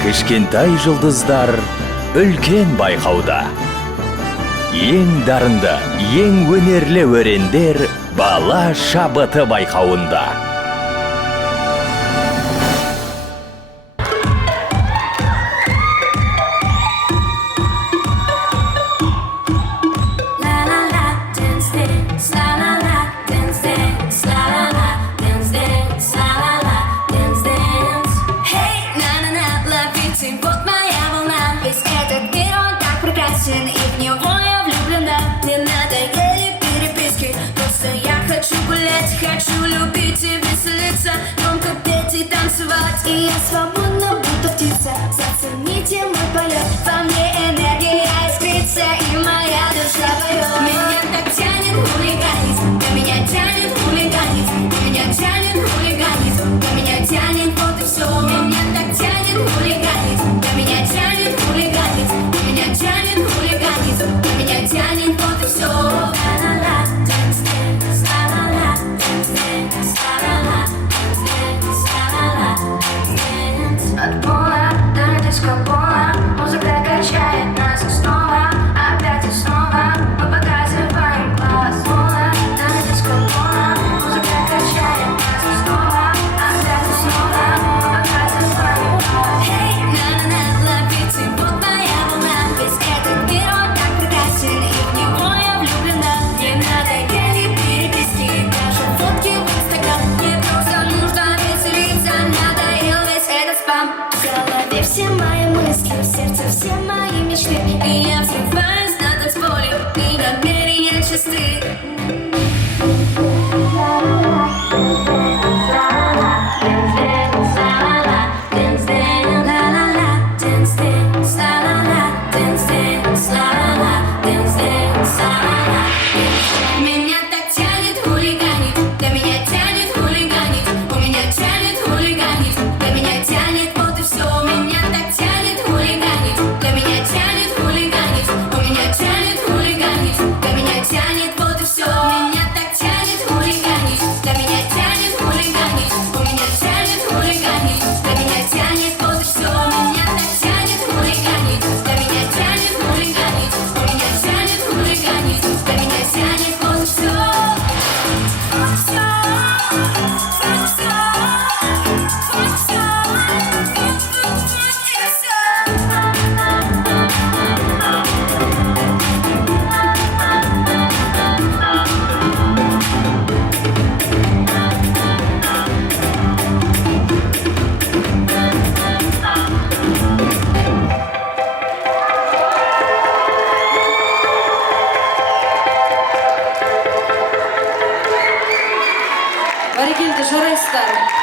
Кішкентай жұлдыздар үлкен байқауда. Ең дарынды, ең өнерлі өрендер бала шабыты байқауында. И в него я влюблена. Не надо ей переписки. Просто я хочу гулять, хочу любить и веселиться, громко петь и танцевать. И я свободна, будто птица. Зацените мой полет. Во мне энергия искрится, и моя душа поет. Меня так тянет хулиганить, да меня тянет хулиганить, меня тянет хулиганить, да меня тянет, вот и все. Меня так тянет хулиганить, да меня тянет хулиганить, меня тянет хулиганить, да меня тянет, вот и все. Ла-ла-ла, dance, dance, ла-ла-ла, dance, dance, ла-ла-ла, dance, dance, ла-ла-ла, dance. От пола до диско-пола музыка качает нас и снова, опять и снова мы показываем класс. Пола до диско-пола музыка качает нас и снова, опять и снова мы показываем класс. Hey, на-на-на, ловите, вот моя волна. Весь этот мир, он так прекрасен, и в него я влюблена. Не надо ей переписки, даже фотки в Инстаграм. Мне просто нужно веселиться, надоел весь этот спам. В голове все мои мысли, в сердце все мои мечты, и я взрываюсь на танцполе, и намерения чисты. Меня так тянет хулиганить, да меня тянет хулиганить, у меня тянет хулиганить, да меня тянет, вот и все. Меня так тянет хулиганить, да меня тянет хулиганить, у меня тянет хулиганить, да меня тянет, вот и все. Меня так тянет хулиганить, да меня тянет хулиганить, у меня тянет хулиганить, да меня тянет, вот и все. Меня так тянет хулиганить, да меня тянет хулиганить, у меня тянет хулиганить, да меня тянет, вот и все. Бәрекелді жарайсыздар.